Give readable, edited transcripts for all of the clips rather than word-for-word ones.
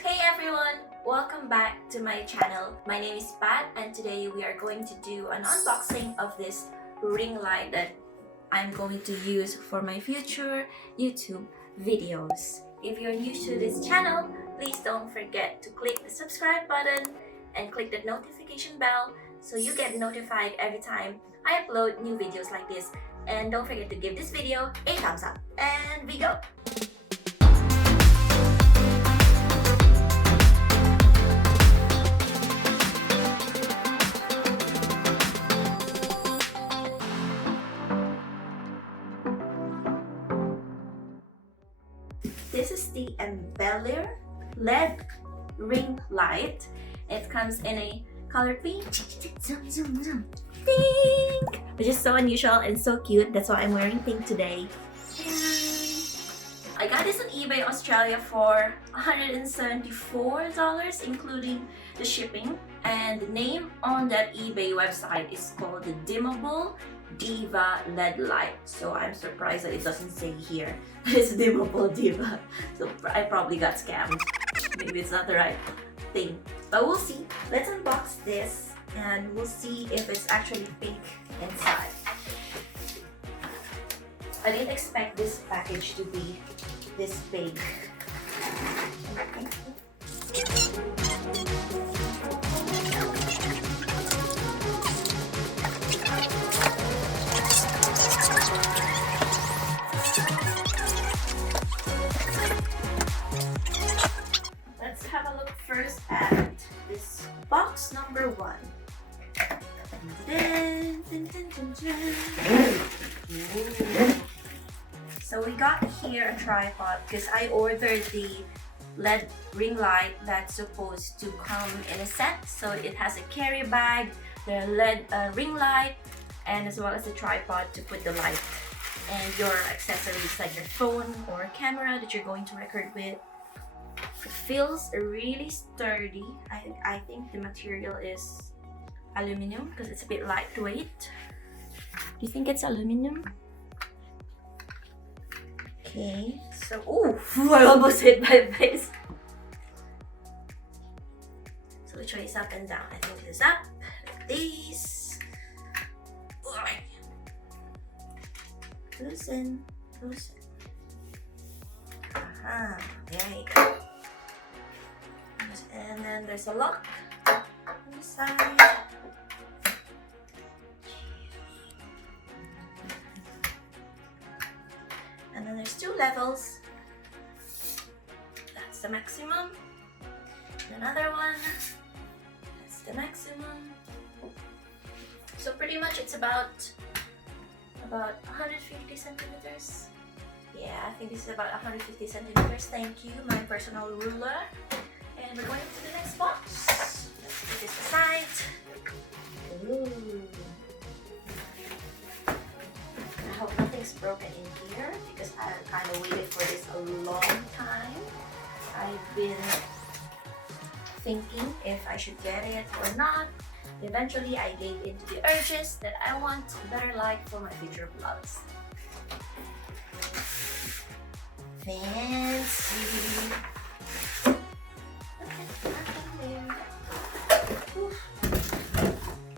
Hey everyone! Welcome back to my channel. My name is Pat and today we are going to do an unboxing of this ring light that I'm going to use for my future YouTube videos. If you're new to this channel, please don't forget to click the subscribe button and click the notification bell so you get notified every time I upload new videos like this. And don't forget to give this video a thumbs up. And we go! This is the Embellir LED ring light. It comes in a color pink, pink, which is so unusual and so cute. That's why I'm wearing pink today. I got this on eBay Australia for $174, including the shipping. And the name on that eBay website is called the Dimmable Diva LED light. So I'm surprised that it doesn't say here it's Dimmable Diva. So I probably got scammed. Maybe it's not the right thing. But we'll see. Let's unbox this and we'll see if it's actually pink inside. I didn't expect this package to be this big. Let's have a look first at this box number 1. So we got here a tripod because I ordered the LED ring light that's supposed to come in a set. So it has a carry bag, the LED ring light, and as well as a tripod to put the light and your accessories like your phone or camera that you're going to record with. It feels really sturdy. I think the material is aluminum because it's a bit lightweight. Do you think it's aluminum? Okay, so I almost hit my face. So which way is up and down? I think it is up, like this. Loosen. Aha, there you go. And then there's a lock on the side. And then there's 2 levels. That's the maximum. And another one. That's the maximum. So pretty much it's about 150 centimeters. Yeah, I think this is about 150 centimeters. Thank you, my personal ruler. And we're going to the next box. Let's put this aside. Ooh. I hope nothing's broken in here because I kind of waited for this a long time. I've been thinking if I should get it or not. Eventually, I gave in to the urges that I want a better light for my future vlogs. Fancy.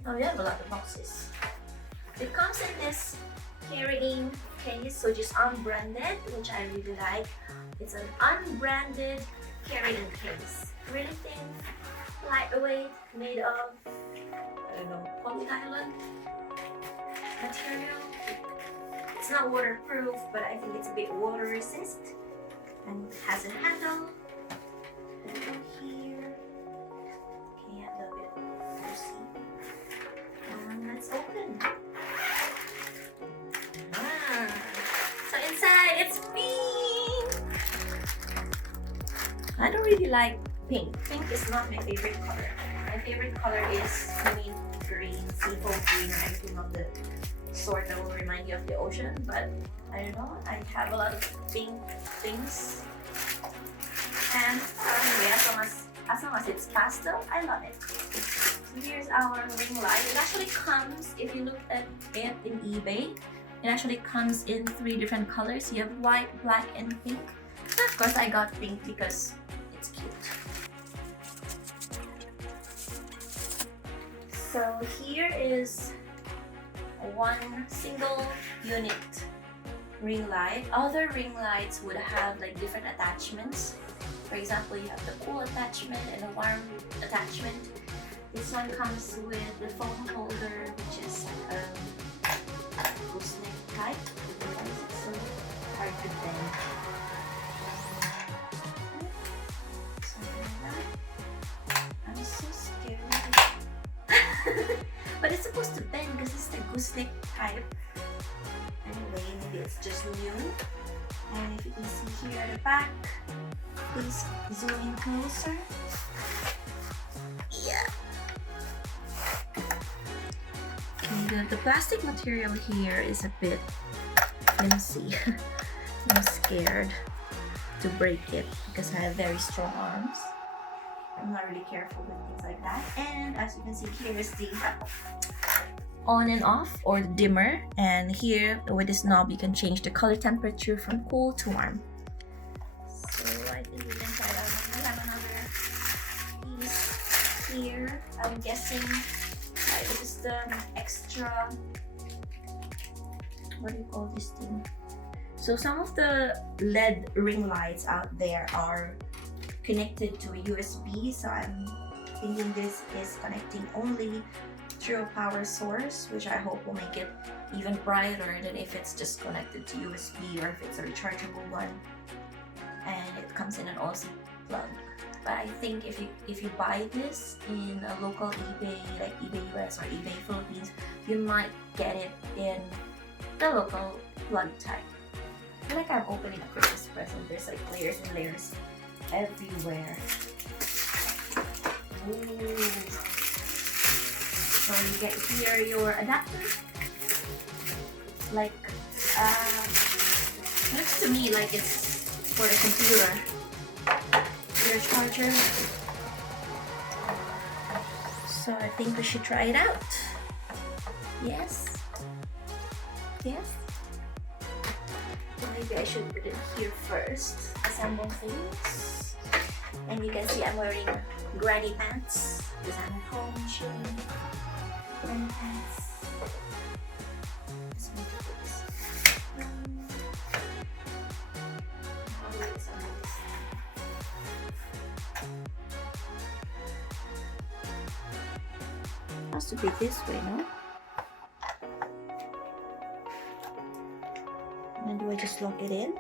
Oh, we have a lot of boxes. It comes in this carrying case, so just unbranded, which I really like. It's an unbranded carrying case. Really thin, lightweight, made of, I don't know, polynylon material. It's not waterproof, but I think it's a bit water resist. And it has a handle. Here. Okay, a little bit loosey. And let's open. So inside it's pink. I don't really like pink. Pink is not my favorite color. My favorite color is mint green, seafoam green, or anything of the sort that will remind you of the ocean. But I don't know. I have a lot of pink things. And anyway, as long as it's pastel, I love it. So here's our ring light. It actually comes, if you look at it in eBay, it actually comes in 3 different colors. You have white, black, and pink. And of course, I got pink because it's cute. So here is one single unit ring light. Other ring lights would have like different attachments. For example, you have the cool attachment and the warm attachment. This one comes with the foam holder, which is a gooseneck type. It's so hard to bend. I'm so scared. But it's supposed to bend because it's the gooseneck type. Anyway, maybe it's just new. And if you can see here at the back, please zoom in closer. Yeah. Okay, the plastic material here is a bit flimsy. I'm scared to break it because I have very strong arms. I'm not really careful with things like that. And as you can see, here is the on and off or the dimmer, and here with this knob you can change the color temperature from cool to warm. So I think we can try that one. We have another piece here. I'm guessing this is the extra, what do you call this thing? So some of the LED ring lights out there are connected to a USB, so I'm thinking this is connecting only through a power source, which I hope will make it even brighter than if it's just connected to USB or if it's a rechargeable one and it comes in an Aussie plug. But I think if you buy this in a local eBay, like eBay US or eBay Philippines, you might get it in the local plug type. I feel like I'm opening a Christmas present. There's like layers and layers everywhere. Ooh. So you get here your adapter. Like, looks to me like it's for the computer. Your charger. So I think we should try it out. Yes. Yes. Well, maybe I should put it here first. Assemble things. And you can see I'm wearing granny pants because I'm at home chilling. Granny pants. Let's move this. How do I assemble this? Has to be this way, no? And then do I just lock it in?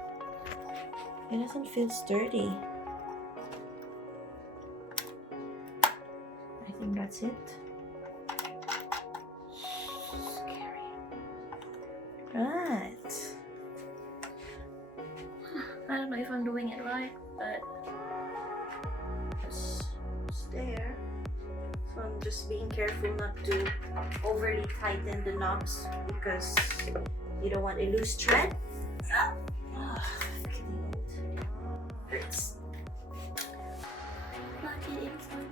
It doesn't feel sturdy. I think that's it. Scary. Right. I don't know if I'm doing it right, but it's there. So I'm just being careful not to overly tighten the knobs because you don't want a loose thread. Hurts. Plug it in for me.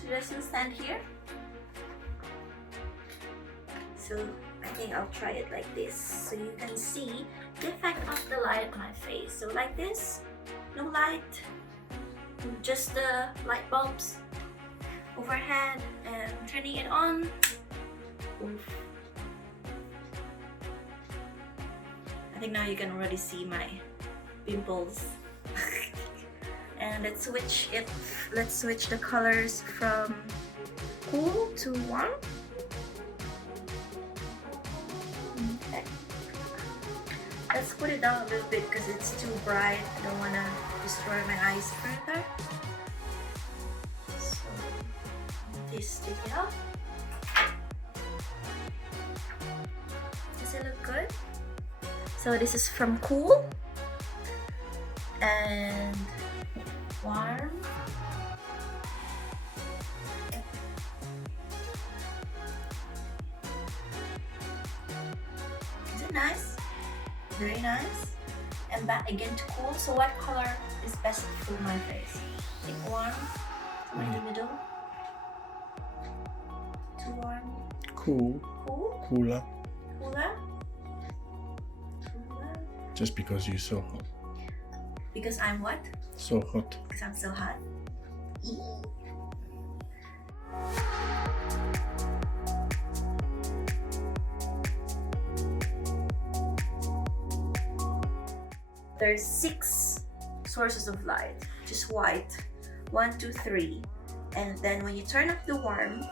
Should I still stand here? So I think I'll try it like this so you can see the effect of the light on my face. So like this, no light, just the light bulbs overhead and turning it on. Oof. I think now you can already see my pimples. And let's switch it. Let's switch the colors from cool to warm. Okay. Let's put it down a little bit because it's too bright. I don't want to destroy my eyes further. So this, take it off. Does it look good? So this is from cool and warm. Is it nice? Very nice. And back again to cool. So what color is best for my face? I think warm, somewhere in the middle. Too warm. Cool. Cool. Cooler. Cooler. Just because you're so hot. Because I'm what? So hot. Because I'm so hot. There's 6 sources of light, just white. 1, 2, 3. And then when you turn up the warm,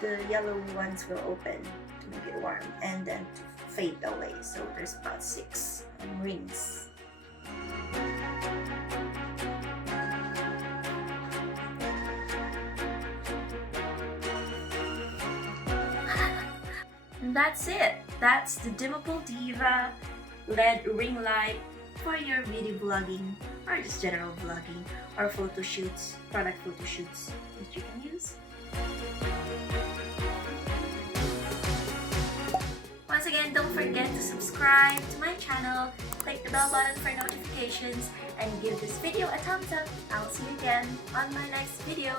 the yellow ones will open to make it warm and then to fade away. So there's about 6 rings. And that's it. That's the Dimmable Diva LED ring light for your beauty vlogging or just general vlogging or photo shoots, product photo shoots that you can use. Once again, don't forget to subscribe to my channel, click the bell button for notifications, and give this video a thumbs up. I'll see you again on my next video.